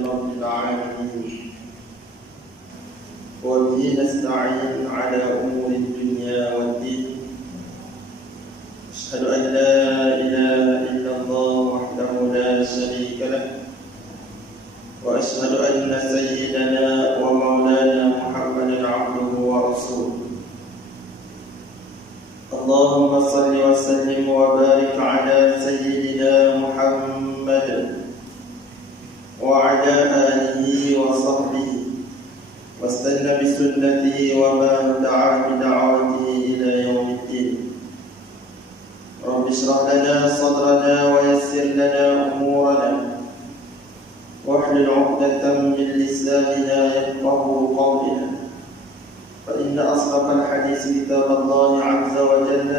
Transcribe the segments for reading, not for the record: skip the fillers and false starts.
رب العالمين وبه نستعين على أمور الدنيا والدين أشهد أن لا إله إلا الله وحده لا شريك له وأشهد أن سيدنا ومولانا محمدا عبده ورسوله اللهم صل وسلم وبارك على سيدنا محمد وعلى آله وصحبه واستنى بسنته ومن دعا بدعوته إلى يوم الدين رب اشرح لنا صدرنا ويسر لنا أمورنا واحلل عقدة من لساننا يفقهوا قولنا فإن أصدق الحديث كتاب الله عز وجل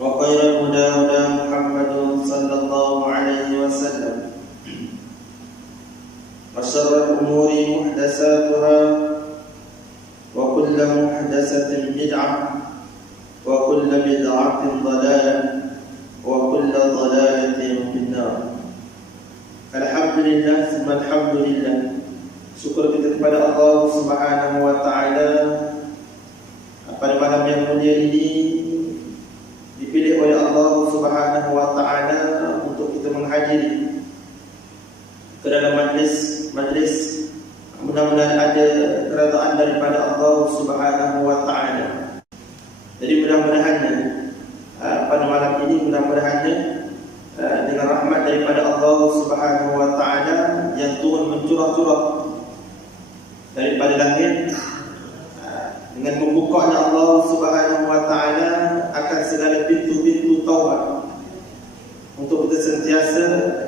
وخير الهدى هدى محمد صلى الله عليه وسلم وشر الأمور محدثاتها وكل محدثة بدعة وكل بدعة ضلالة وكل ضلالة في النار. Alhamdulillah, semua alhamdulillah. Syukur kita kepada Allah Subhanahu wa taala pada malam yang mulia ini dipilih oleh Allah Subhanahu wa taala untuk kita menghadiri ke dalam majlis mudah-mudahan ada keridaan daripada Allah Subhanahu wa taala. Jadi mudah-mudahan pada malam ini dengan rahmat daripada Allah Subhanahu wa taala yang turun mencurah-curah daripada langit dengan membukanya Allah Subhanahu wa taala akan segala pintu-pintu taubat untuk kita sentiasa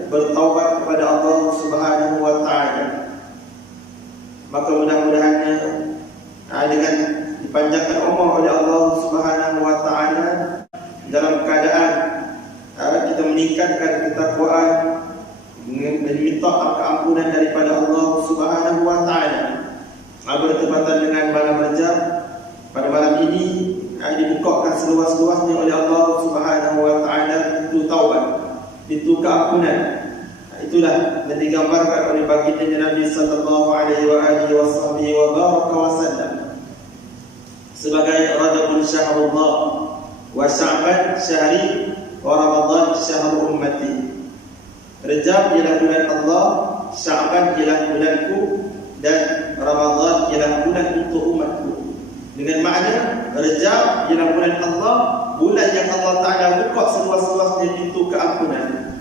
bertaubat kepada Allah Subhanahu wa taala. Maka mudah-mudahan dengan dipanjangkan umur oleh Allah Subhanahu wa taala dalam keadaan kita meningkatkan ketakwaan, meminta keampunan daripada Allah Subhanahu wa taala. Bertepatan dengan malam Rajab, pada malam ini dibukakan seluas-luasnya oleh Allah Subhanahu wa taala pintu taubat, pintu keampunan. Itulah yang digambarkan oleh baginda Nabi sallallahu alaihi wasallam sebagai Rajabun syahrullah wa Sya'ban syahri wa Ramadan syahrul ummati. Rajab ialah bulan Allah, Sya'ban ialah bulanku, dan Ramadan ialah bulan untuk umatku. Dengan makna Rajab ialah bulan Allah, bulan yang Allah Ta'ala buka seluas-luasnya pintu keampunan.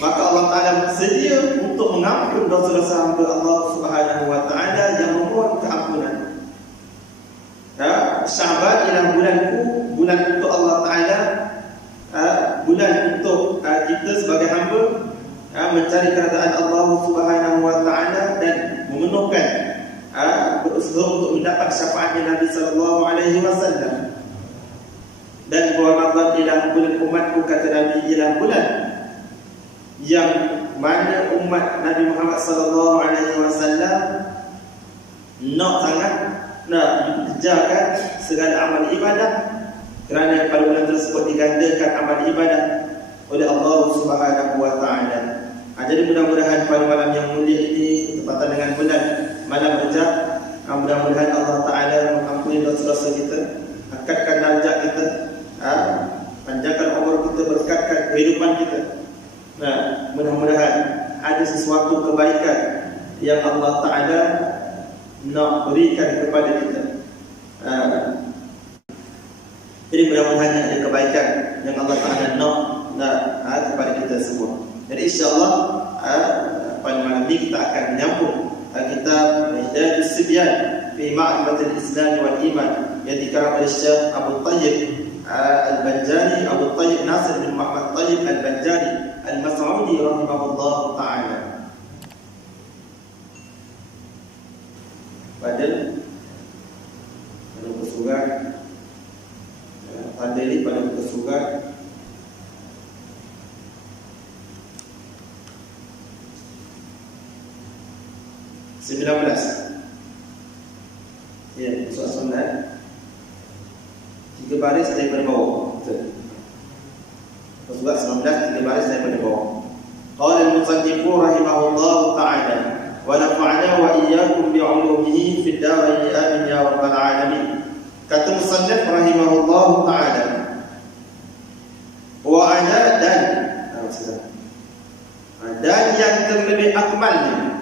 Maka Allah Ta'ala bersedia untuk mengampun dosa-dosa hamba Allah Subhanahu wa Ta'ala yang memohon keampunan. Sya'ban ialah bulanku, bulan untuk Allah Ta'ala, bulan untuk kita sebagai hamba mencari keridaan Allah Subhanahu wa taala dan memenuhkan berusaha untuk mendapat syafaatnya Nabi sallallahu alaihi wasallam. Dan Ramadan ialah bulan umatku, kata Nabi, ialah bulan yang mana umat Nabi Muhammad sallallahu alaihi wasallam nak sangat nak kerjakan segala amal ibadah, kerana pada bulan tersebut digandakan amal ibadah oleh Allah Subhanahu wa taala. Jadi mudah-mudahan pada malam yang mulia ini bertepatan dengan bulan malam Rajab, mudah-mudahan Allah Taala mengampuni dosa-dosa kita, angkatkan darjat kita, panjangkan umur kita, berkatkan kehidupan kita. Mudah-mudahan ada sesuatu kebaikan yang Allah Taala nak berikan kepada kita. Jadi mudah-mudahan ada kebaikan yang Allah Taala nak kepada kita semua. Jadi insya-Allah pada malam ini kita akan menyambung kitab Hidayat As-Sibyan fi Ma'rifatil Islam wal Iman yang dikarang oleh Syekh Abu Tayyib Al-Banjari, Abu Tayyib Nasir bin Muhammad Tayyib Al-Banjari Al-Mas'udi rahimahullah ta'ala. Pada kesurat tanda ini pada kesurat 19. Ya, soal sunat 3 baris daripada bawah. Betul. Surat 19 3 baris daripada bawah. Qala al-musannif rahimahullahu ta'ala wa nafa'ana wa iyyakum bi'ulumihi fid darain amin ya rabbal alamin. Kata musannif rahimahullahu ta'ala, wa ana dan yang terlebih akmalnya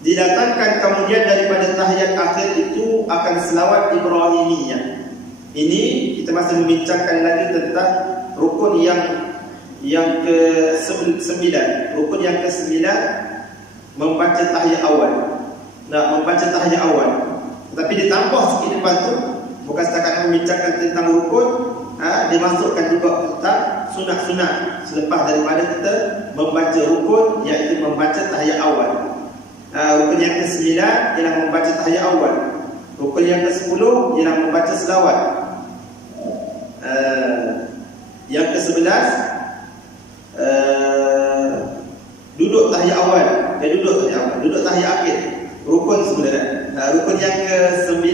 didatangkan kemudian daripada tahiyat akhir itu akan selawat Ibrahimiyah. Ini kita masih membincangkan lagi tentang rukun yang ke-9. Rukun yang ke-9 membaca tahiyat awal. Membaca tahiyat awal. Tetapi ditambah sikit depan tu, bukan setakat membincangkan tentang rukun, dimasukkan juga tentang sunat-sunat selepas daripada kita membaca rukun, iaitu membaca tahiyat awal. Rukun yang ke-9 ialah membaca tahiyat awal. Rukun yang ke-10 ialah membaca selawat. Yang ke-11 duduk tahiyat awal. Duduk tahiyat akhir. Rukun sebenarnya. Rukun yang ke-9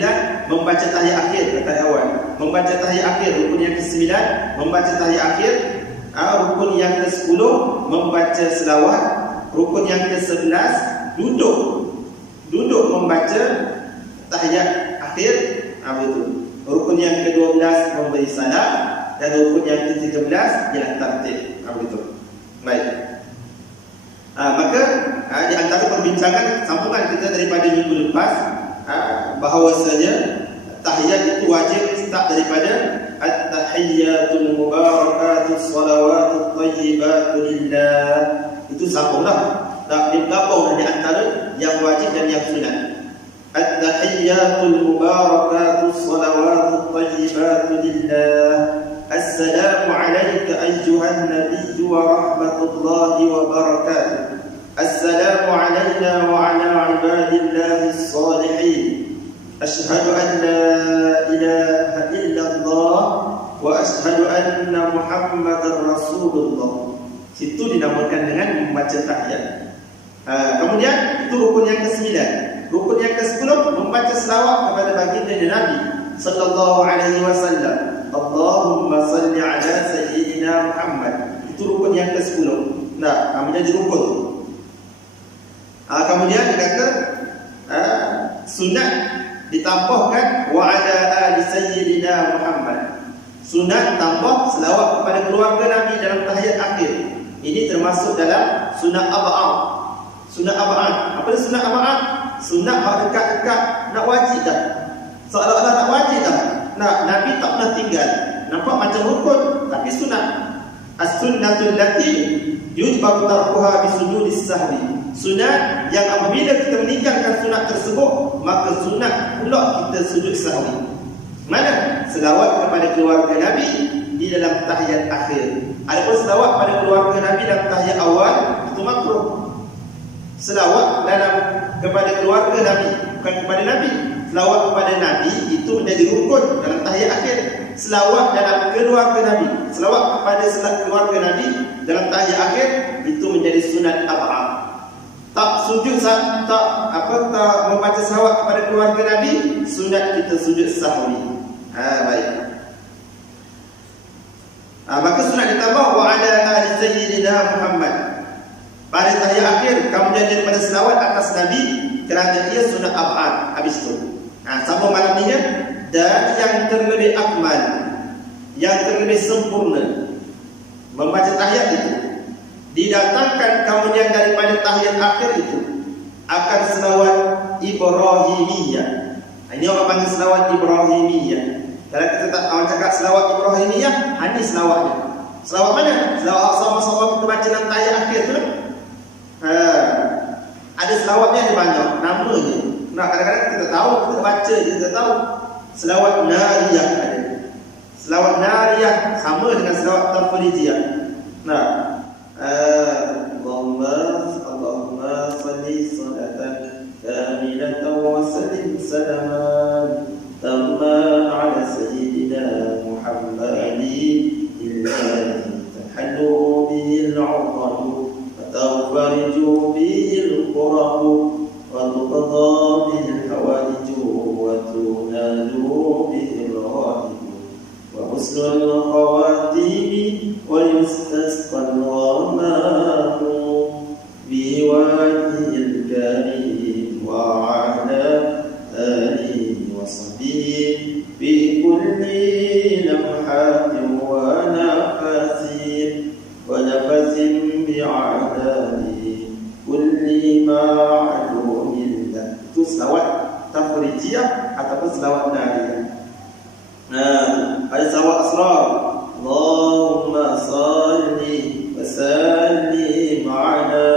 membaca tahiyat akhir, tahiyat awal. Membaca tahiyat akhir. Rukun yang ke-9 membaca tahiyat akhir. Rukun yang ke-10 membaca selawat. Rukun yang ke-11 duduk membaca tahiyat akhir. Begitu. Rukun yang ke-12 memberi salam, dan rukun yang ke-13 ialah tartib. Begitu. Baik. Maka di antara perbincangan sambungan kita daripada minggu lepas, bahawasanya tahiyat itu wajib start daripada at-tahiyyatul mubarakatus salawatut thayyibatu lillah. Itu sambunglah. Digabung di antara yang wajib dan yang sunat. At-tahiyyatul mubarakatus salawatut thayyibatu lillah. Assalamu alayka ayyuhan nabiyyu wa rahmatullahi wa barakatuh. Assalamu alayna wa ala ibadillahis salihin. Ashhadu an la ilaha illallah wa ashhadu anna Muhammadar Rasulullah. Situ dinamakan dengan membaca tahiyat. Kemudian itu rukun yang ke-9. Rukun yang ke-10 membaca selawat kepada baginda Nabi sallallahu alaihi wasallam. Allahumma salli ala sayyidina Muhammad. Itu rukun yang ke-10. Menjadi rukun. Kemudian dikata sunat ditambahkan wa ala ali sayyidina Muhammad. Sunat tambah selawat kepada keluarga Nabi dalam tahiyat akhir. Ini termasuk dalam sunat ab'ad. Sunat ab'ad. Apa dia sunat ab'ad? Sunat dekat-dekat nak wajib dah. Seolah-olah nak wajib dah. Nabi tak pernah tinggal. Nampak macam rukun tapi sunat. As-sunnatul lati yujbaru tarkuha bisujudis sahwi. Sunat yang apabila kita meninggalkan sunat tersebut, maka sunat pula kita sujud sahwi. Mana? Selawat kepada keluarga Nabi di dalam tahiyat akhir. Adapun selawat kepada keluarga Nabi dalam tahiyat awal itu makruh. Selawat kepada keluarga Nabi, bukan kepada Nabi. Selawat kepada Nabi itu menjadi rukun dalam tahiyat akhir. Selawat dalam keluarga Nabi, selawat kepada keluarga Nabi dalam tahiyat akhir itu menjadi sunat ab'ad. Tak sujud, tak membaca selawat kepada keluarga Nabi, sunat kita sujud sahwi. Baik. Maka sunat ditambah wa ala ali sayyidina Muhammad. Pada tahiyat akhir kemudian daripada selawat atas Nabi, kerana dia sunat ab'ad. Habis itu sambung malam ni, dan yang terlebih akmal, yang terlebih sempurna membaca tahiyat itu, didatangkan kemudian daripada tahiyat akhir itu akan selawat Ibrahimiyah. Ini orang panggil selawat Ibrahimiyah. Kalau kita tak cakap selawat Ibrahimiyah, ini selawatnya. Selawat mana? Selawat sama-sama kita baca dalam tahiyat akhir tu. Ada selawatnya, ada banyak namanya. Kadang-kadang kita tahu, kita baca je, kita tahu. Selawat nariyah ada. Selawat nariyah sama dengan selawat tafridiyah. Allahumma salli salatan kamilatan wa sallim salaman tamman ala sayyidina Muhammadin alladhi tahallu bihi al-'uqad wa tafariju bihi al-qurab wa tuqadha bihi al-hawaij wa tunalu bihi al-ghaib wa husnul khawatim wa yustasqa al-ghamam ataupun selawat nariyah. Ada selawat asrar. Allahumma salli wa sallim ala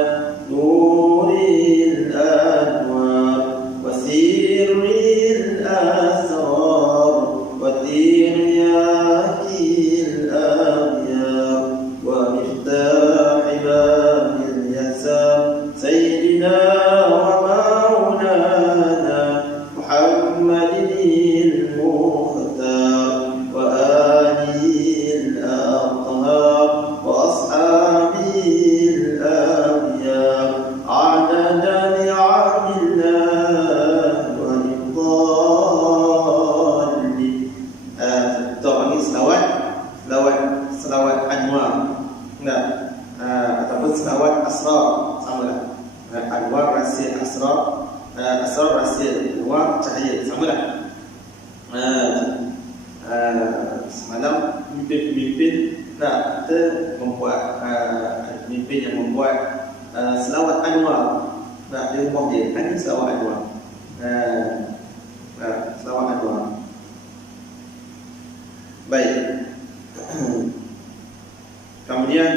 nuril anwar wa sirril asrar wa tiryakil aghyar wa miftahi babil yasar sayyidina wa maulana Muhammadin al-Mukhtar wa alihi al-athhar wa ashabihi al-abhyar adada ni'amillah wa ridhalli. Kita panggil selawat anwar. Enggak. Ataupun selawat asrar, samalah. Anwar rasil asrar, asrar rasil, anwar cahaya, samalah. Semalam pemimpin kita membuat pemimpin yang membuat selawat anwar di rumah dia. Ini selawat anwar. Selawat anwar. Baik. Kemudian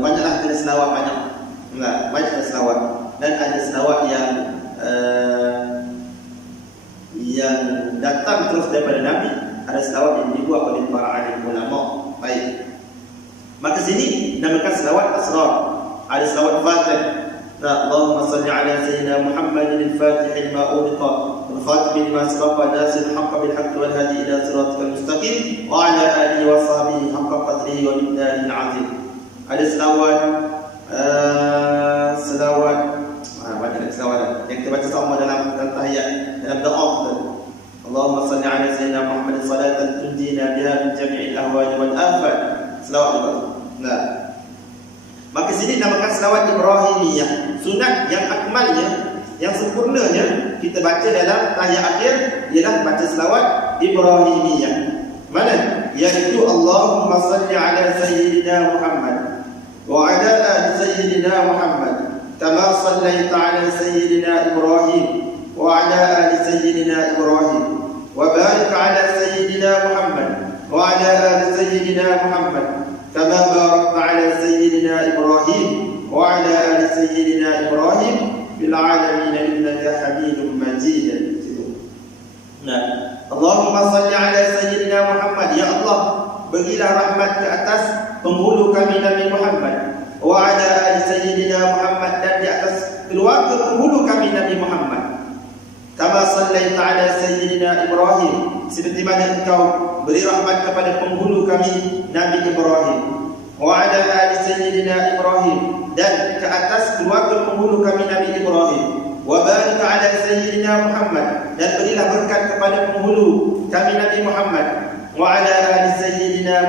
banyaklah jenis selawat, banyak jenis selawat, dan ada selawat yang datang terus daripada Nabi, ada selawat yang dibuat oleh para alim ulama. Baik. Maka sini namakan selawat asrar. Ada selawat fatih. Allahumma salli ala sayyidina Muhammadin al-fatih lima ughliqa wal khatim lima sabaqa nasir al-haqq bil haqq wal hadi ila siratikal mustaqim wa ala alihi wa sahbihi haqqa qadrihi wa miqdarihi al-azim. Ada selawat banyak selawat yang kita baca sama dalam tahiyat, dalam doa kita. Allahumma salli ala sayyidina Muhammadin salatan tunjina biha min jami'il ahwal wal afat. Selawat itu. Maka sini namakan selawat Ibrahimiyah. Sunat yang akmalnya, yang sempurnanya kita baca dalam tahiyat akhir ialah baca selawat Ibrahimiyah. Mana? Yaitu Allahumma salli ala sayyidina Muhammad wa ala ali sayyidina Muhammad kama sallaita ala sayyidina Ibrahim wa ala ali sayyidina Ibrahim wa barik ala sayyidina Muhammad wa ala ali sayyidina Muhammad kama barakta ala sayyidina Ibrahim wa ala ali sayyidina Ibrahim fil alamin innaka Hamidum Majid. Allahumma salli ala sayyidina Muhammad. Ya Allah, berilah rahmat ke atas penghulu kami Nabi Muhammad, wa ala ali sayyidina Muhammad, dan di atas keluarga penghulu kami Nabi Muhammad. Kama sallaita ala sayyidina Ibrahim, seperti mana engkau beri rahmat kepada penghulu kami Nabi Ibrahim, wa ala ali sayyidina Ibrahim, dan ke atas keluarga penghulu kami Nabi Ibrahim, wa barik ala sayyidina Muhammad, dan berilah berkat kepada penghulu kami Nabi Muhammad, wa ala ali sayyidina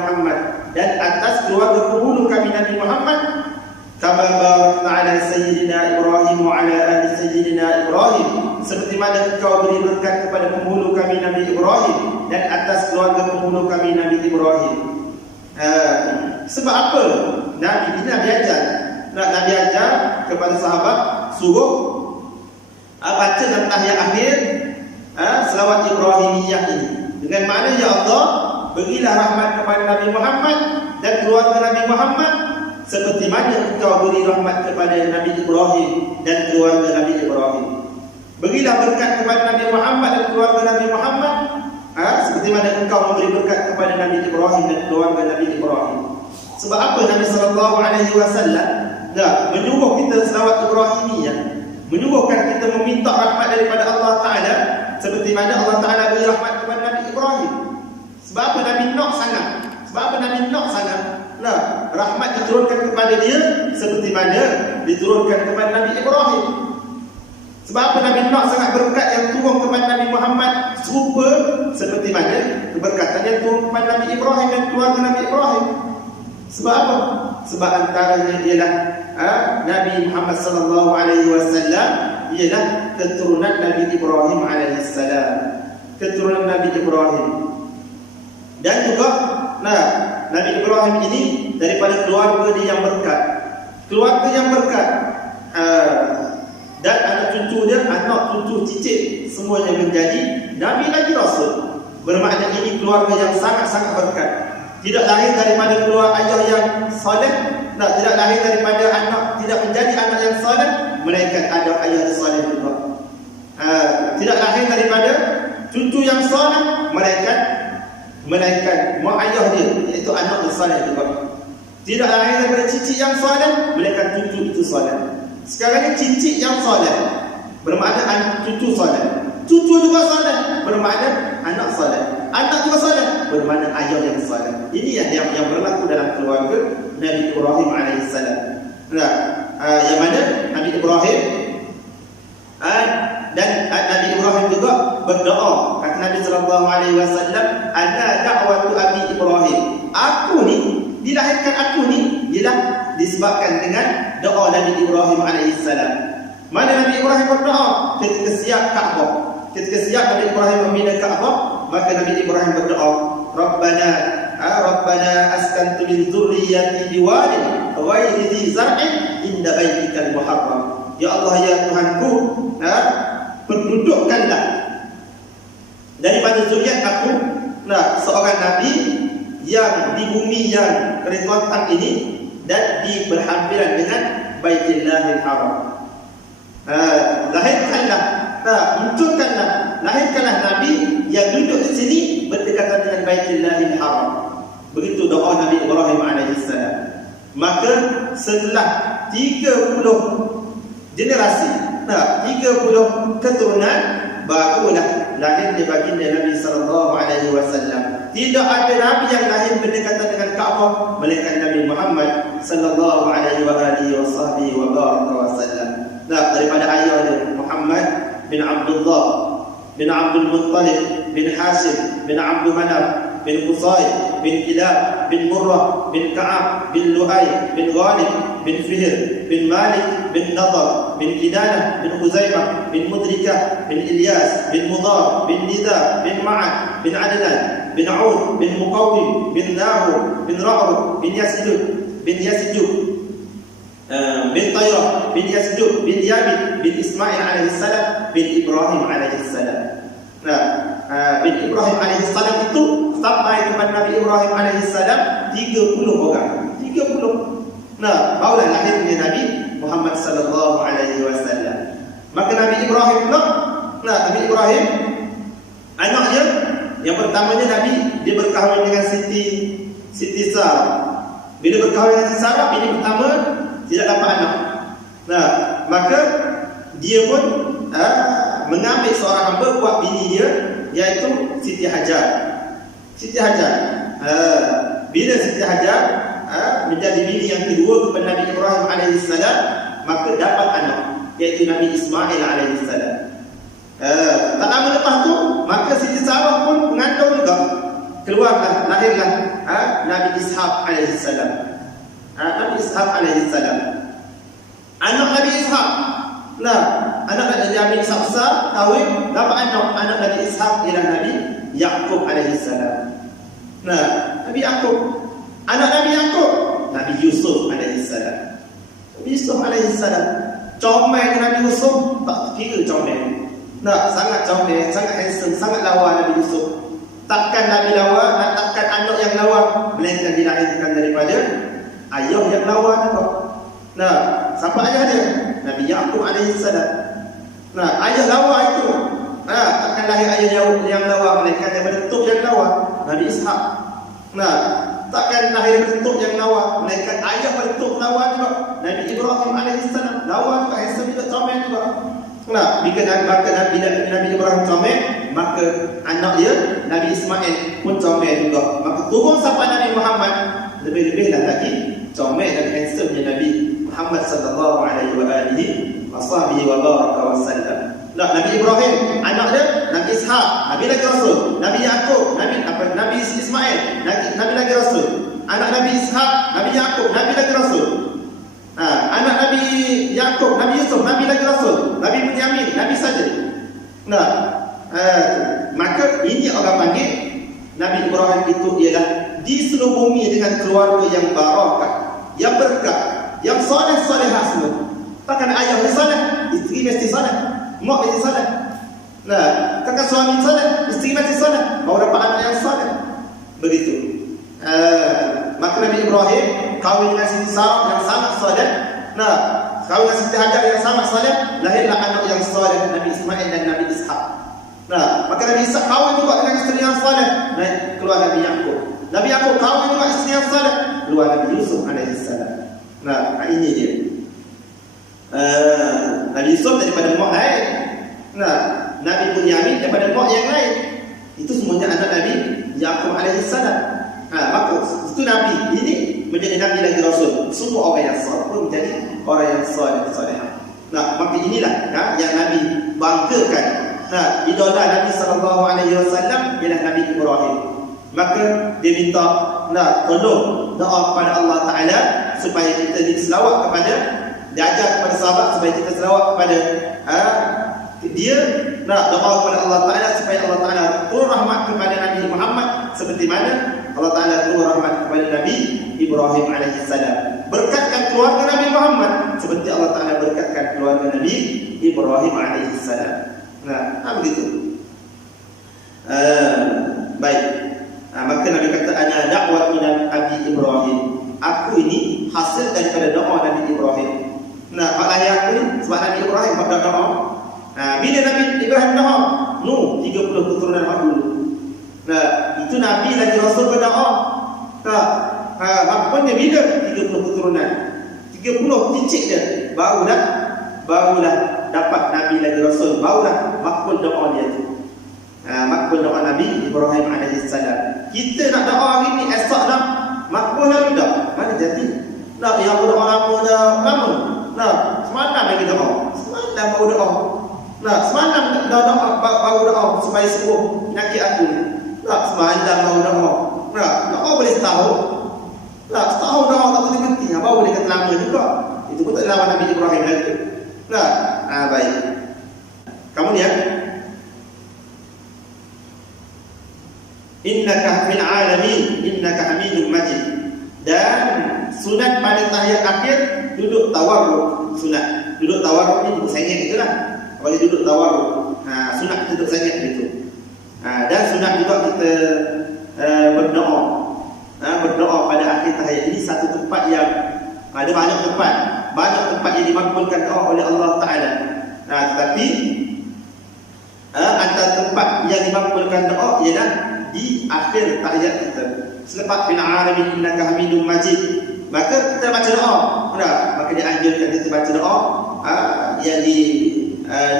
Muhammad, dan atas keluarga penghulu kami Nabi Muhammad, kama barakta ala sayyidina Ibrahim wa ala ali sayyidina Ibrahim, seperti mana engkau beri berkat kepada penghulu kami Nabi Ibrahim dan atas keluarga penghulu kami Nabi Ibrahim. Sebab apa? Nabi ajar. Nabi ajar kepada sahabat suruh baca dalam tahiyat akhir selawat Ibrahimiyah ini, dengan makna, ya Allah, berilah rahmat kepada Nabi Muhammad dan keluarga Nabi Muhammad seperti mana engkau beri rahmat kepada Nabi Ibrahim dan keluarga Nabi Ibrahim. Berilah berkat kepada Nabi Muhammad dan keluarga Nabi Muhammad seperti mana engkau memberi berkat kepada Nabi Ibrahim dan keluarga Nabi Ibrahim. Sebab apa Nabi SAW menyuruh kita selawat Ibrahimiyah, menyuruhkan kita meminta rahmat daripada Allah Ta'ala seperti mana Allah Ta'ala beri rahmat kepada Nabi Ibrahim. Sebab apa Nabi nak sangat? Rahmat diturunkan kepada dia seperti mana diturunkan kepada Nabi Ibrahim. Sebab apa Nabi nak sangat berkat yang turun kepada Nabi Muhammad serupa seperti mana keberkatan yang turun kepada Nabi Ibrahim dan keluarga Nabi Ibrahim. Sebab apa? Sebab antaranya ialah Nabi Muhammad sallallahu alaihi wasallam ialah keturunan Nabi Ibrahim alaihi salam, keturunan Nabi Ibrahim. Dan juga Nabi Ibrahim ini daripada keluarga dia yang berkat, keluarga yang berkat, dan anak cucu cucu dia, anak cucu cicit, semuanya menjadi Nabi lagi Rasul. Bermakna ini keluarga yang sangat-sangat berkat. Tidak lahir daripada keluarga ayah yang soleh, tidak lahir daripada anak, tidak menjadi anak yang soleh, melainkan ada ayah yang soleh juga. Tidak lahir daripada cucu yang soleh, melainkan mak ayah dia, iaitu anak yang soleh juga. Tidak lahir daripada cicit yang soleh, melainkan cucu itu soleh. Sekarang ni cicit yang soleh, bermakna anak cucu soleh. Cucu juga soleh, bermakna anak soleh. Anak juga soleh, bermakna ayah yang soleh. Ini yang berlaku dalam keluarga Nabi Ibrahim alaihissalam. Yang mana Nabi Ibrahim dan Nabi Ibrahim juga berdoa. Kata Nabi sallallahu alaihi wasallam, "Ana da'watu Abi Ibrahim." Aku ni, dilahirkan aku ni ialah disebabkan dengan doa Nabi Ibrahim alaihissalam. Mana Nabi Ibrahim berdoa ketika siap Kaabah. Ketika siap Nabi Ibrahim membina Kaabah, maka Nabi Ibrahim berdoa, Rabbana askantu min dzurriyyati biwadin ghairi dzi zar'in inda baitikal muharram. Ya Allah, ya Tuhanku, pendudukkanlah daripada zuriat aku seorang nabi yang di bumi yang kerituan ini dan di berhampiran dengan Baitullahil Haram. Lahirkanlah nabi yang duduk di sini berdekatan dengan Baitullahil Haram. Begitu doa Nabi Ibrahim alaihissalam. Maka setelah 30 generasi, 30 keturunan, barulah lahirnya baginda Nabi sallallahu alaihi wasallam. Tidak ada nabi yang lahir berdekatan dengan Kaabah melainkan Nabi Muhammad sallallahu alaihi wasallam. Daripada ayahnya Muhammad bin Abdullah bin Abdul Muttalib bin Hashim bin Abdul Manaf bin Qusay bin Kilab bin Murrah bin Ka'ab bin Lu'ay bin Ghalib bin Fihr bin Malik bin Nadar bin Kinanah bin Khuzaimah bin Mudrikah bin Ilyas bin Mudar bin Nida bin Ma'ad bin Adnan bin Aud bin Muqawwim bin Nahur bin Ra'ud bin Yasidud bin Tayrah bin Yasjud bin Yamid bin Ismail alaihissalam bin Ibrahim alaihissalam. Bin Ibrahim alaihissalam itu sampai kepada Nabi Ibrahim alaihissalam 30 orang. 30. Barulah lahirnya Nabi Muhammad sallallahu alaihi wasallam. Maka Nabi Ibrahim pula, Nabi Ibrahim anaknya yang pertamanya Nabi dia berkahwin dengan Siti Sarah. Bila berkahwin dengan Siti Sarah, ini pertama tidak dapat anak. Maka dia pun mengambil seorang hamba buat bini dia, iaitu Siti Hajar. Bila Siti Hajar menjadi bini yang kedua kepada Nabi Ibrahim alaihissalam, maka dapat anak, iaitu Nabi Ismail alaihissalam. Tak lama lepas tu, maka Siti Sarah pun mengandung juga. Lahirlah Nabi Ishaq alaihissalam. Nabi Ishaq alaihissalam. Anak Nabi Ishaq, anak Nabi Ishaq besar, kahwin, dapat anak Nabi Ishaq ialah Nabi Yaqub alaihissalam. Nabi Yaqub, anak Nabi Yaqub, Nabi Yusuf alaihissalam. Nabi Yusuf alaihissalam, comel Nabi Yusuf, tak kira comel. Sangat comel, sangat handsome, sangat lawa Nabi Yusuf. Takkan Nabi lawa, takkan anak yang lawa, melainkan dilahirkan daripada ayah yang lawa juga. Siapa ayah dia? Nabi Yaqub alaihissalam. Ayah lawa itu, takkan lahir ayah yang lawa, melainkan daripada tuk yang lawa, Nabi Ishaq. Takkan lahir bentuk yang lawa, melainkan ayah bentuk lawa juga, Nabi Ibrahim alaihissalam. Lawa juga, handsome juga, comel juga. Bila Nabi Ibrahim comel, maka anak dia Nabi Ismail pun comel juga. Maka turun sampai Nabi Muhammad, lebih-lebihlah lagi comel dan handsome Nabi Muhammad sallallahu alaihi wasallam. Nabi Ibrahim, anak dia Nabi Ishaq, Nabi lagi Rasul. Nabi Yaqub, Nabi Ismail, Nabi lagi Rasul. Anak Nabi Ishaq, Nabi Yaqub, Nabi lagi Rasul. Anak Nabi Yaqub, Nabi Yusuf, Nabi lagi Rasul. Nabi Bunyamin, Nabi saja. Maka ini orang panggil Nabi Ibrahim itu ialah di seluruh bumi dengan keluarga yang barakah, yang berkah, yang soleh-solehah semua. Takkan ayah dia soleh, isteri mesti soleh. mak mesti soleh. Nah, kakak suami soleh, isteri mesti soleh, baru dapat anak yang soleh. Begitu. Maka Nabi Ibrahim kahwin dengan Siti Sarah yang sangat soleh. Nah, kahwin dengan Siti Hajar yang sangat soleh, lahirlah anak yang soleh, Nabi Ismail dan Nabi Ishak. Nah, maka Nabi Ishak kahwin juga dengan isteri yang soleh, nah, keluar Nabi Yaqub. Nabi Yaqub kahwin dengan isteri yang soleh, keluar Nabi Yusuf alaihissalam. Nah, ini dia. Nabi Yusuf daripada mak lain. Nah, Nabi Bunyamin daripada mak yang lain. Itu semuanya anak Nabi Yaqub alaihissalam. Maka itu Nabi ini menjadi Nabi lagi Rasul. Semua orang yang soleh pun menjadi orang yang soleh-solehah. Nah, maka inilah yang Nabi banggakan. Nah, idola Nabi SAW ialah Nabi Ibrahim. Maka dia minta tolong doa kepada Allah Ta'ala supaya kita diselawat kepada, diajar kepada sahabat supaya kita selawat kepada dia, doa kepada Allah Ta'ala supaya Allah Ta'ala turun rahmat kepada Nabi Muhammad seperti mana Allah Ta'ala turun rahmat kepada Nabi Ibrahim alaihissalam. Berkatkan keluarga Nabi Muhammad seperti Allah Ta'ala berkatkan keluarga Nabi Ibrahim alaihissalam. Begitu. Baik. Maka Nabi kata ana da'wat min Abi Ibrahim. Aku ini hasil daripada doa Nabi Ibrahim. Hak lahir aku ni sebab Nabi Ibrahim hak doa. Bila Nabi Ibrahim doa, 30 keturunan hak dulu. Itu Nabi lagi Rasul berdoa. Maknanya bila 30 keturunan, 30 titik dia barulah dapat Nabi lagi Rasul, barulah makbul doa dia tu. Makbul doa Nabi Ibrahim alaihissalam. Kita nak doa hari ni, esok dah makbul dah dah. Mana jadi? Yang berdoa lama dah lama. Semalam lagi doa. Semalam baru doa. Semalam dah doa baru doa supaya sembuh penyakit aku. Semalam baru doa. Doa boleh setahun. Setahun doa tak berhenti. Baru boleh kata lama juga. Itu pun tak lawan Nabi Ibrahim lagi. Baik. Kemudian innaka fil alamin innaka hamidum majid. Dan sunat pada tahiyat akhir duduk tawarruk. Sunat duduk tawarruk ni duduk sengit gitulah. Kalau duduk tawarruk, sunat duduk sengit gitu. Dan sunat juga kita berdoa. Berdoa pada akhir tahiyat ini satu tempat yang ada banyak tempat yang dimakbulkan doa oleh Allah Ta'ala. Tetapi antara tempat yang dimakbulkan doa ialah di akhir tahiyat kita. Selepas fil alamin innaka hamidum majid, maka kita baca doa. Maka dianjurkan kita baca doa yang di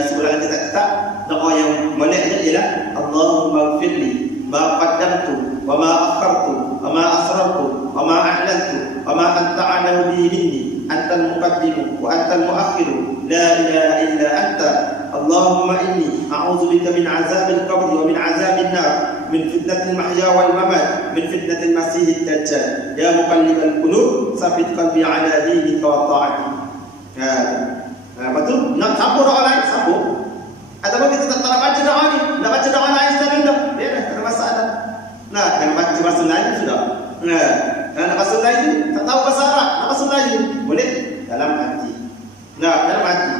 sebelah kitab doa yang moleknya ialah Allahumma ighfirli ma qaddamtu wa ma akhartu wa ma asrartu wa ma a'lantu wa ma anta a'lamu bihi minni antal muqaddimu wa antal muakhiru la ilaha illa anta Allahumma inni a'udzubika min azabil qabri wa min azabil nar min fitnatil mahya wal mamat min fitnatil masihid dajjal ya muqallibal qulub tsabbit qalbi ala dinika wa ta'ati. Betul? Nak sambung doa lain, sambung. Ataupun kita tak baca doa ni, nak baca doa lain sudah dah. Biarlah, tak ada masalah. Jangan baca bahasa lain sudah. Nak bahasa lain, tak tahu bahasa Arab, nak bahasa lain, boleh dalam hati. Dalam hati.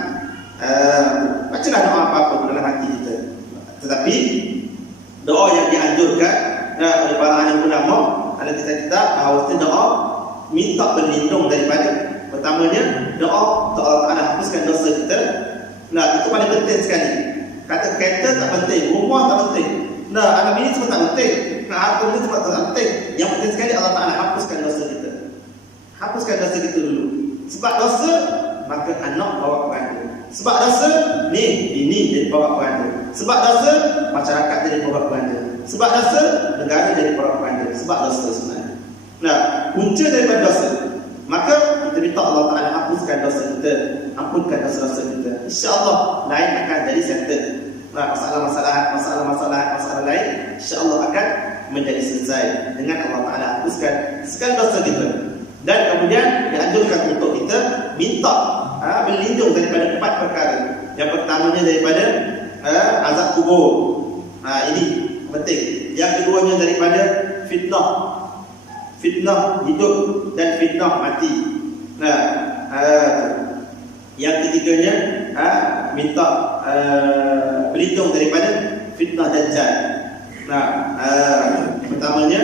Bacalah doa apa-apa dalam hati kita. Tetapi doa yang dianjurkan oleh para alim ulama, ada kitab-kitab bahawa doa minta berlindung daripada, pertamanya doa untuk Allah Ta'ala hapuskan dosa kita. Itu paling penting sekali. Kata kereta tak penting, rumah tak penting, anak bini semua tak penting, harta ni semua tak penting. Yang penting sekali Allah Ta'ala hapuskan dosa kita. Hapuskan dosa kita dulu. Sebab dosa, maka anak bawa kepada. Sebab dosa, ni bini jadi bawa kepada. Sebab dosa, masyarakat jadi bawa kepada. Sebab dosa, negara jadi bawa kepada. Sebab dosa sebenarnya. Punca daripada dosa, maka kita minta Allah Ta'ala hapuskan dosa kita, ampunkan dosa-dosa kita. InsyaAllah lain akan jadi settle. Masalah-masalah lain InsyaAllah akan menjadi selesai dengan Allah Ta'ala hapuskan segala dosa kita. Dan kemudian dianjurkan untuk kita minta berlindung daripada 4 perkara. Yang pertamanya daripada azab kubur. Ini penting. Yang keduanya daripada fitnah hidup dan fitnah mati. Yang ketiganya minta berlindung daripada fitnah Dajjal. Nah, pertamanya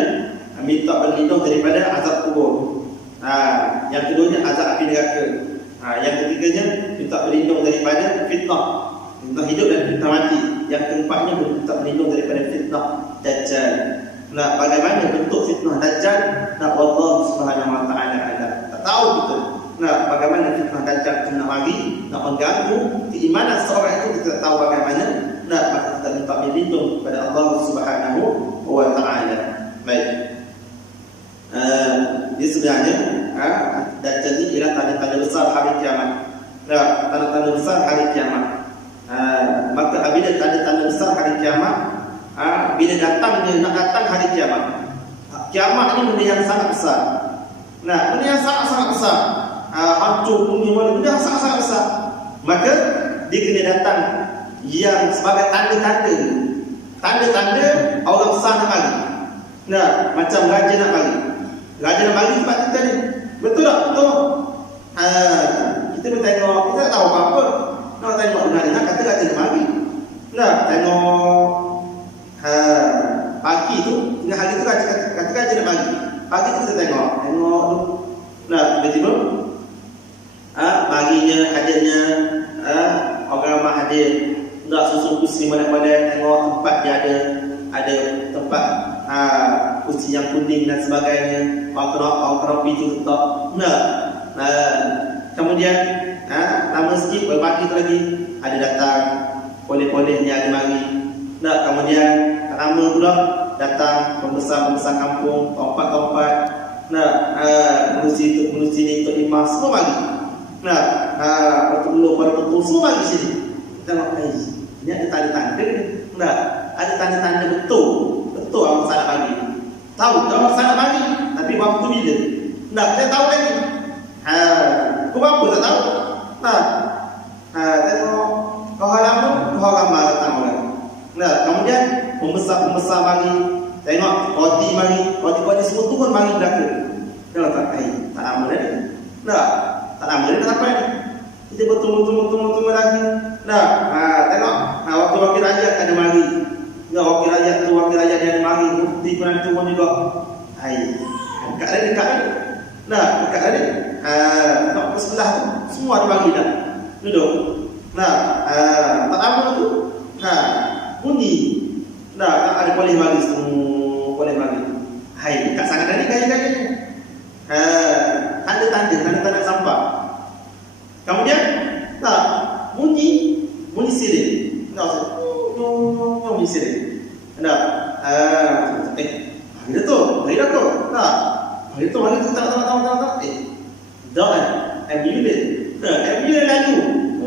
minta berlindung daripada azab kubur. Yang keduanya azab api neraka. Yang ketiganya minta berlindung daripada fitnah hidup dan fitnah mati. Yang keempatnya minta berlindung daripada fitnah Dajjal. Nah, bagaimana bentuk fitnah Dajjal? Nah, Allah Subhanahu wa taala ada. Tak tahu kita. Nah, bagaimana fitnah Dajjal itu nak mari, nak mengganggu keimanan seorang itu, kita tak tahu bagaimana. Nah, maka kita minta berlindung kepada Allah Subhanahu wa taala. Baik. Ini sebenarnya Dajjal ini ialah tanda-tanda besar hari kiamat. Nah, tanda-tanda besar hari kiamat. Maka apabila tanda-tanda besar hari kiamat, bila datangnya, nak datang hari kiamat, kiamat ini benda yang sangat besar. Nah, benda yang sangat-sangat besar, hancur dunia, benda yang sangat-sangat besar. Maka dia kena datang yang sebagai tanda-tanda, tanda-tanda orang besar nak mari. Nah, macam raja nak mari. Raja nak mari sebab kita ni. Betul tak? Betul. Kita pun tengok, kita tak tahu apa-apa. Nak tengok dengar-dengar kata raja nak mari. Nah, tengok pagi tu, tengah hari tu kata raja nak mari. Pagi tu kita tengok tu. Nah, tiba-tiba marinya, hadirnya orang ramai hadir. Tak susun kursi mana-mana, tengok tempat dia ada tempat kursi yang kuning dan sebagainya. Orang itu letak. Kemudian lama sikit, pagi tu lagi ada datang poleh-polehnya ada mari. Kemudian lama pula datang pembesar-pembesar kampung, tompat-tompat. Menusi ni, Tok Imam, semua mari. Pertulur pada betul semua mari sini. Tengok, ini ada tanda-tanda ni. Ada tanda-tanda betul orang salah mari. Tahu orang salah mari, tapi waktu bila? Saya tahu lagi. Kau apa tak tahu? Tengok kau lama, kau ramai datang orang. Kemudian pembesar mari. Tengok kodi mari, kodi semua turun mari belaka. Tengok tak lama dah ni. Tak lama dah tak apa ni. Kita betul lagi. Tengok wakil rakyat ada mari. Wakil rakyat dia ada mari, bukti pun ada turun juga. Dekat tadi. Tengok ke sebelah tu, semua ada mari dah. Duduk. Tak lama tu. Bunyi. Tak ada boleh mari semua, boleh mari. Dekat sangat tadi gaya-gaya ni. Tanda-tanda sampah. Kemudian bunyi sirih. Bunyi sirih. Hari tu. Hari tu tak. Ambulans lalu.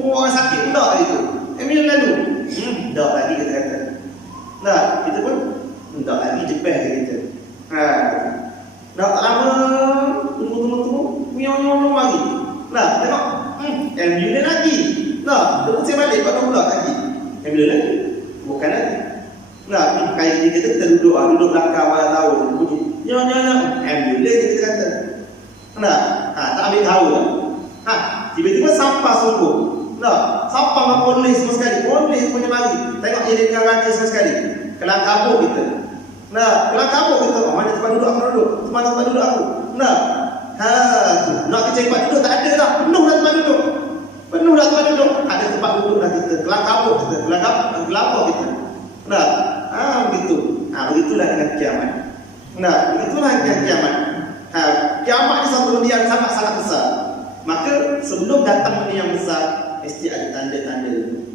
Orang sakit pula hari tu. Ambulans lalu. Tak lagi kata. Kita pun tak lagi jepeh kita. Tak lama tunggu miau lagi. Tengok ambulans lagi. Dia pusing balik pada pula lagi. Ambulans lagi. Bukan lagi. Kali kita duduk belakang awal tahu bunyi. Ambulans kita kata. Tak ambil tahu lah. Tiba-tiba sampah sungguh. Sampah dengan polis semua sekali. Polis punya mari. Tengok dia dengan raja semua sekali. Kelang kabut kita. Kelang kabut kita. Mana tempat duduk aku? Mana tempat duduk aku? Nak kecek tempat duduk tak ada dah. Penuh dah tempat duduk. Ada tempat duduk dah kita. Kelang kabut kita. Gelapah kita. Begitu. Begitulah dengan kiamat. Begitulah dengan kiamat. Kiamat ni satu benda yang sangat-sangat besar. Maka sebelum datang benda yang besar, mesti ada tanda-tanda dulu.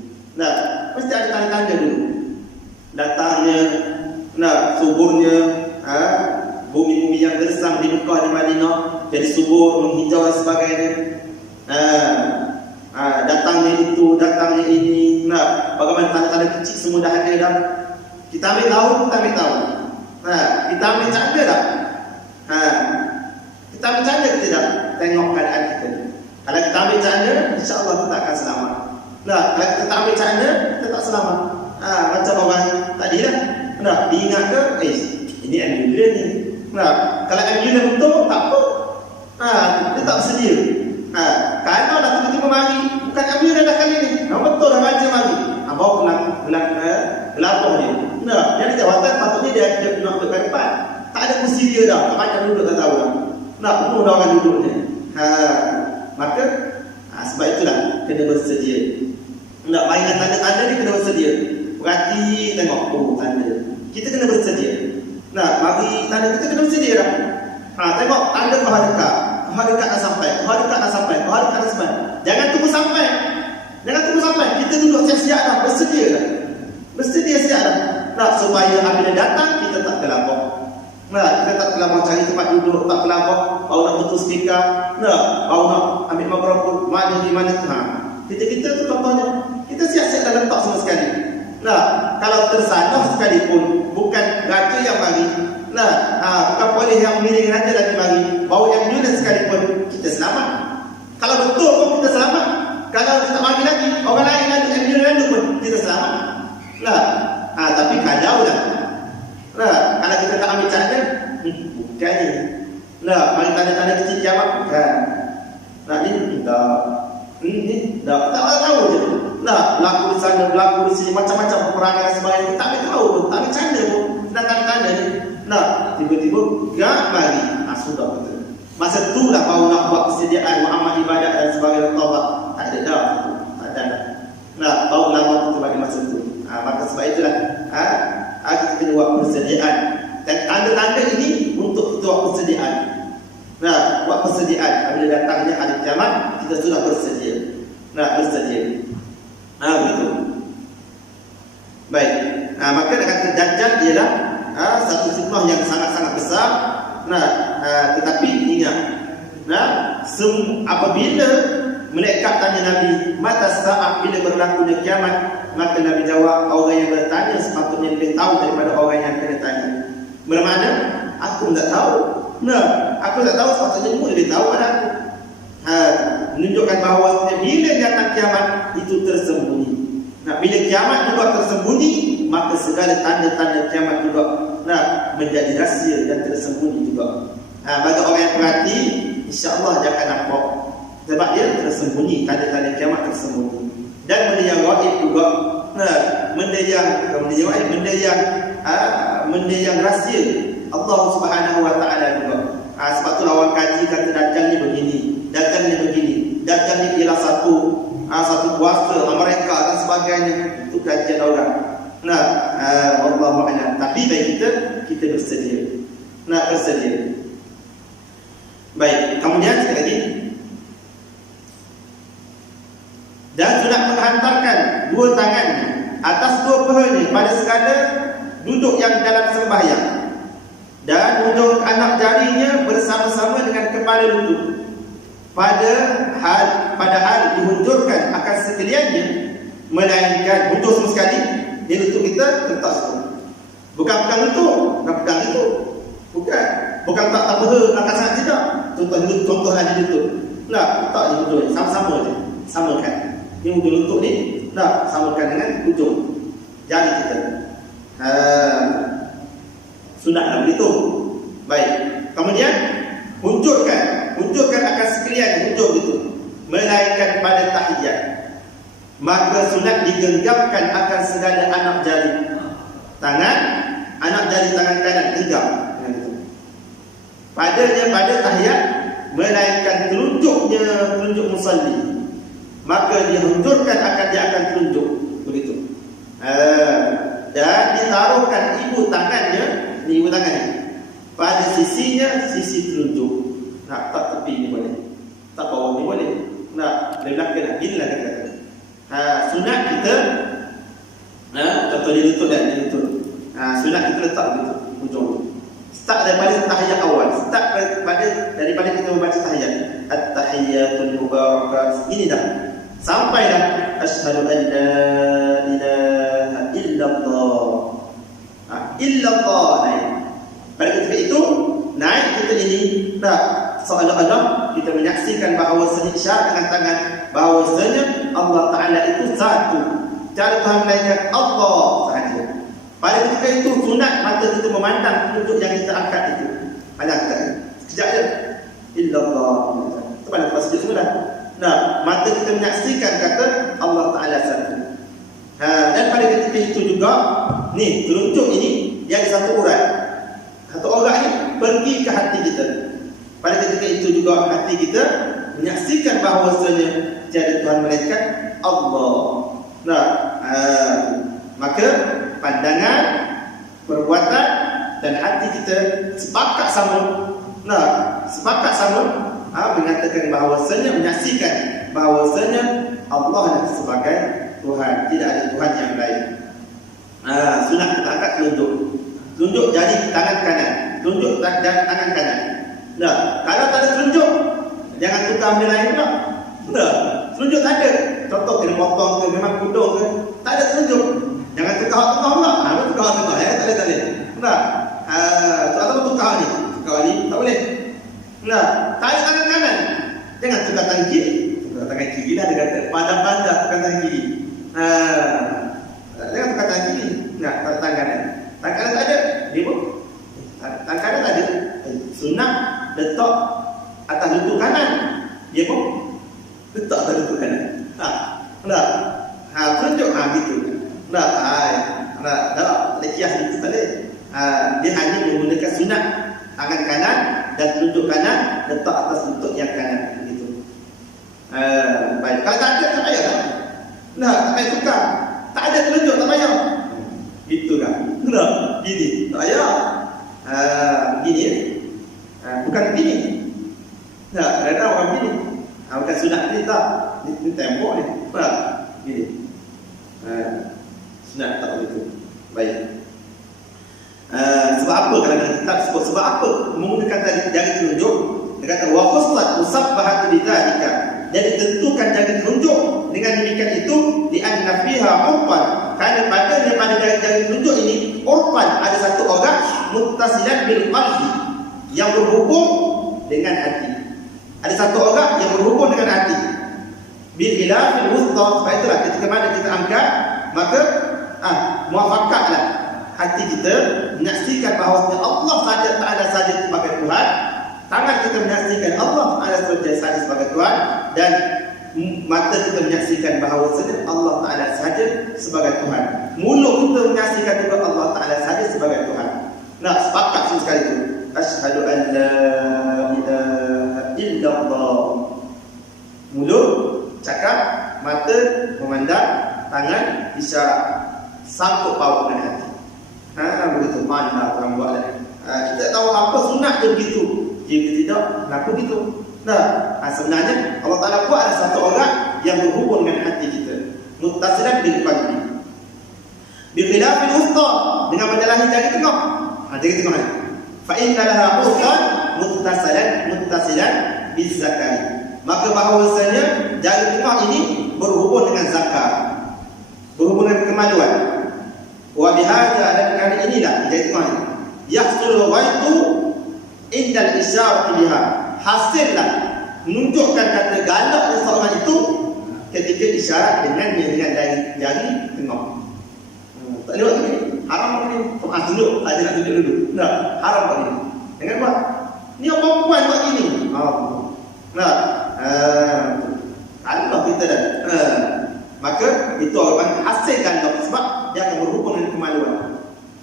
Mesti ada tanda-tanda dulu. Datangnya, suburnya, bumi-bumi yang gersang di Mekah, di Madinah, jadi subur, menghijau dan sebagainya. Datangnya itu, datangnya ini. Bagaimana tanda-tanda kecil semua dah ada dah. Kita ambil tahu. Kita ambil canda dah. Kita ambil canda ke tidak? Tengok keadaan kita. Kalau kita ambil canda, insya-Allah kita akan selamat. Kalau kita tak ambil canda, kita tak selamat. Macam orang tadi lah. Diingat ke? Ini ambulans ni. Kalau ambulans betul, tak apa. Dia tak bersedia. Kalau dah tiba-tiba mari, bukan ambulans dah kali ni. Betul dah raja mari. dah, banyak duduk tak tahu dah. Nak penuh dah orang duduk ni. Maka sebab itulah kena bersedia. Nak mainkan tanda-tanda ni kena bersedia. Perhati tengok, tanda. Kita kena bersedia. Nah, mari tanda kita kena bersedia dah. Tengok tanda kau dekat. Kau dekat dah sampai. Kau dekat dah sampai. Kau dekat dah sampai. Jangan tunggu sampai. Jangan tunggu sampai. Kita duduk siap-siap dah, bersedia dah. Bersedia siap dah. Nah, supaya apabila datang kita tak terlambat. Nah, kita tak terlambat cari tempat duduk, tak terlambat baru nak putus speaker. Nah, baru nak ambil mikrofon mana di mana tu. Kita tu contohnya, kita siap-siap dah letak semua sekali. Nah, kalau tersalah sekalipun, bukan raja yang mari. Nah, bukan polis yang miring raja lagi mari. Bawa ambulans sekalipun, kita selamat. Kalau betul pun kita selamat. Kalau kita mari lagi, orang lain lagi ambulans pun kita selamat. Nah, tapi kalau lah. Nah, kalau kita tak ambil cara, bukan ni. Nah, mari tanda-tanda kecil kiamat bukan. Nah, ini tak. Ini tak tahu je. Nah, berlaku di sana, berlaku di sini, macam-macam peperangan dan sebagainya. Tak ambil tahu pun, tak ambil cara pun. Nak tanda-tanda ni. Nah, tiba-tiba gak mari. Sudah betul. Masa tu lah baru nak buat persediaan amal ibadat dan sebagainya. Taubat. Tak ada dah. Tak ada dah. Nah, baru lama kita bagi masa tu. Maka sebab itulah kita kena buat persediaan. Dan tanda-tanda ini untuk kita buat persediaan. Nah, buat persediaan. Apabila datangnya hari kiamat, kita sudah bersedia. Nah, bersedia. Begitu. Baik. Maka nak kata Dajjal ialah satu fitnah yang sangat-sangat besar. Nah, tetapi ingat. Nah, apabila malaikat tanya Nabi, mata saat bila berlakunya kiamat, maka Nabi jawab, orang yang bertanya sepatutnya lebih tahu daripada orang yang kena tanya. Bermakna, aku tak tahu. Nah, aku tak tahu, sepatutnya kamu lebih tahu pada aku. Menunjukkan bahawa bila datang kiamat itu tersembunyi. Nah, bila kiamat juga tersembunyi, maka segala tanda-tanda kiamat juga menjadi rahsia dan tersembunyi juga. Bagi orang yang perhati, insya-Allah dia akan nampak. Sebab dia tersembunyi, tanda-tanda kiamat tersembunyi. Dan benda yang gaib juga, benda yang rahsia Allah Subhanahu Wa Taala juga. Sebab tu lawan kaji kata Dajjal ni begini, Dajjal ni begini, Dajjal ni ialah satu kuasa mereka dan sebagainya. Itu kajian orang. Wallahu a'lam. Tapi bagi kita bersedia. Bersedia. Baik, kemudian sekali lagi. Dan sudah menghantarkan dua tangan atas dua pahanya pada segala duduk yang dalam sembahyang, dan ujung anak jarinya bersama-sama dengan kepala lutut, pada hal dihunjurkan akan sekaliannya, melainkan hujur semua sekali. Dia lutut kita letak situ, bukan pegang lutut, bukan pegang itu, bukan tak angkat sangat, tidak. Contoh di lutut, letak di hujur ni, sama-sama je, samakan. Ini hujung lutut ni, samakan dengan hujung jari kita. Sunatlah begitu. Baik. Kemudian hunjurkan akan sekalian hujung itu, melainkan pada tahiyat. Maka sunat digenggamkan akan segala anak jari tangan, anak jari tangan kanan genggam pada tahiyat, melainkan telunjuk musalli. Maka dia akan telunjuk begitu. Dan ditaruhkan ibu tangannya pada sisinya, sisi telunjuk. Tak tepi ni boleh, tak bawah ni boleh. Dari belakang inilah dia kata. Sunat kita, contoh di lutut dan di lutut. Sunat kita letak begitu hujung. Start daripada tahiyat awal. Daripada kita membaca tahiyat. At-tahiyyatul mubarakat. Ini dah. Sampai dah asyhadu an la ilaha illallah. Illallah naik. Pada ketika itu naik kita ini seolah-olah kita menyaksikan bahawa isyarat dengan tangan bahawasanya Allah Ta'ala itu satu. Cara Tuhan melainkan Allah sahaja. Pada ketika itu sunat mata kita memandang penunjuk yang kita angkat itu. Pandang kita sekejap je. Illallah. Itu pandang lepas sekejap semua dah. Mata kita menyaksikan kata Allah Ta'ala satu. Dan pada ketika itu juga, ni telunjuk ini dia ada satu urat. Satu urat ni pergi ke hati kita. Pada ketika itu juga hati kita menyaksikan bahawasanya tiada Tuhan melainkan Allah. Nah, maka pandangan, perbuatan dan hati kita sepakat sama. Nah, sepakat sama mengatakan bahawasanya, menyaksikan bahawasanya Allah sebagai Tuhan, tidak ada Tuhan yang lain. Sunat kita angkat telunjuk. Tunjuk jari tangan kanan, tunjuk tangan kanan. Nah, kalau tak ada telunjuk, jangan tukar ambil lain pula. Nah, telunjuk tak ada. Contoh kena potong ke, memang kudung ke, tak ada telunjuk. Jangan tukar tengah pula. Tukar tengah ya, tak boleh. Nah, atau tukar ni tak boleh. Nah, tak ada tangan kanan, jangan tukar tangan kiri. Tukar tangan kiri dah, dia kata pandang-pandang tukar tangan kiri. Jangan tukar tangan kiri. Nah, tangan kanan. Tangan kanan tak ada, dia pun tangan kanan tak ada. Sunat letak atas lutut kanan, dia pun letak atas lutut kanan. Tunjuk gitu. Tak kias itu tadi. Dia hanya menggunakan sunat tangan kanan dan telunjuk kanan letak atas lutut yang kanan begitu. Baik, kalau tak ada tak payah tak? Tak payah tukar. Tak ada telunjuk tak payah. Gitu kan? Gini, tak payah. Gini ya. Bukan begini. Ada orang begini. Bukan sunat ni tak. Ini tembok ni. Gini. Sunat tak begitu. Baik. Sebab apa kalau kita sebut sebab apa menggunakan jari telunjuk? Dia kata wa qasat musabbahatu bidzalika. Jadi tentukan jari telunjuk dengan demikian itu di anna fiha urfan, kerana pada jari telunjuk ini urfan, ada satu orang muttasilan bil qalbi, yang berhubung dengan hati. Ada satu orang yang berhubung dengan hati. Bil khilafil wusta, sebab itulah ketika mana kita angkat, maka muafakatlah hati kita menyaksikan bahawa Allah Taala saja sebagai Tuhan. Tangan kita menyaksikan Allah Taala saja sebagai Tuhan, dan mata kita menyaksikan bahawa Allah Taala saja sebagai Tuhan. Mulut kita menyaksikan juga Allah Taala saja sebagai Tuhan. Nah, sepakat semua sekali itu. Asyhadu an la ilaha illallah. Mulut cakap, mata memandang, tangan isyarat, sangkut paut dengan hati. Begitu mana orang buat dah. Kita tahu apa sunat dia begitu. Jika tidak, kenapa begitu? Sebenarnya Allah Taala buat ada satu orang yang berhubung dengan hati kita. Muttasilan bil qalbi. Bi khilafil wusta, dengan menyalahi jari tengah. Jari tengah ni. Fa inna laha urfan muttasilan bil zakari. Maka bahawasanya jari tengah ini berhubung dengan zakar, berhubung dengan kemaluan. Wa bihadza, dan kerana inilah jari tengah ini yahsul ghaitu indal isyarati biha, hasillah menunjukkan kata galaknya seorang itu ketika isyarat dengan jari tengah. Tak boleh buat ni, haram ni. Tunjuk, tak nak tunjuk dulu. Haram buat ni. Jangan buat. Ni orang perempuan buat gini. Allah kita dah. Maka itu orang hasilkan sebab dia akan berhubung dengan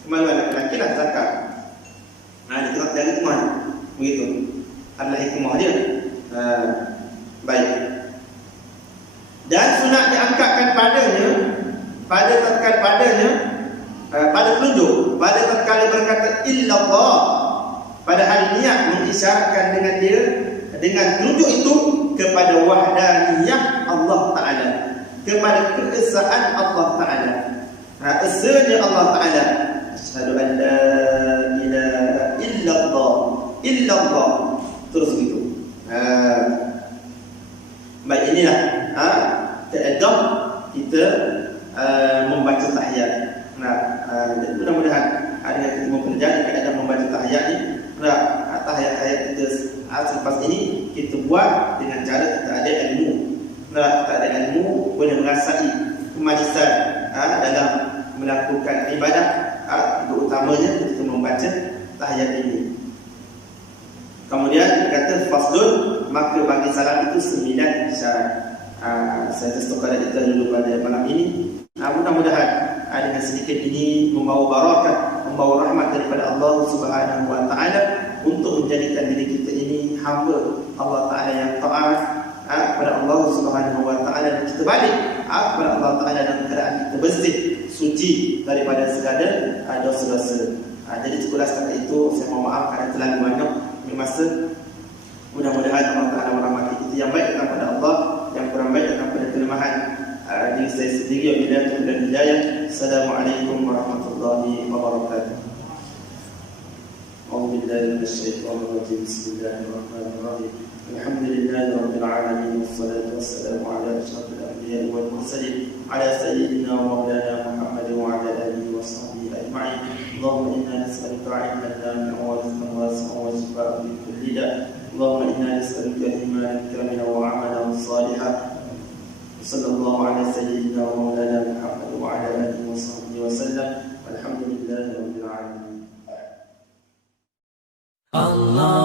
kemaluan lelaki lah zakat. Dia tengok dari tengah ni. Begitu. Adalah hikmah dia. Baik. Dan sunat diangkatkan padanya, pada tatkala padanya, pada telunjuk, pada tatkala berkata illallah, pada hal niat mengisyaratkan dengan dia, dengan telunjuk itu kepada wahdaniyah Allah Ta'ala, kepada keesaan Allah Ta'ala, esanya Allah Ta'ala. Asyhadu an la ilaha illallah. Terus begitu. Baik, inilah keadaan kita membaca tahiyat. Mudah-mudahan hari yang kita mempelajari keadaan membaca tahiyat ni. Tahiyat kita selepas ini kita buat dengan cara kita ada ilmu. Kita ada ilmu, boleh merasai kemajusan dalam melakukan ibadah. Terutamanya kita membaca tahiyat ini. Kemudian kata faslun, maka bagi salam itu 9 syarat. Saya stok kita dulu pada malam ini. Mudah-mudahan dengan sedikit ini membawa barakah, membawa rahmat daripada Allah Subhanahu wa taala, untuk menjadikan diri kita ini hamba Allah Ta'ala yang taat kepada Allah Subhanahu Wa Ta'ala, dan kita balik kepada Allah Ta'ala dalam keadaan kita bersih, suci daripada segala dosa-dosa. Jadi cukup setakat itu. Saya mohon maaf kerana terlalu banyak masa. Mudah-mudahan Allah Ta'ala merahmati kita. Yang baik datang pada Allah, yang kurang baik datang pada kelemahan diri saya sendiri. Wabillahi taufiq wal hidayah. Assalamualaikum warahmatullahi wabarakatuh. أعوذ بالله من الشيطان الرجيم. بسم الله الرحمن الرحيم. الحمد لله رب العالمين، والصلاة والسلام على أشرف الأنبياء والمرسلين، على سيدنا ومولانا محمد وعلى آله وصحبه أجمعين. اللهم إنا نسألك علما نافعا ورزقا واسعا وشفاء من كل داء. اللهم إنا نسألك إيمانا كاملا وعملا صالحا. صلى الله على سيدنا ومولانا محمد وعلى آله وصحبه وسلم، والحمد لله رب العالمين. Allah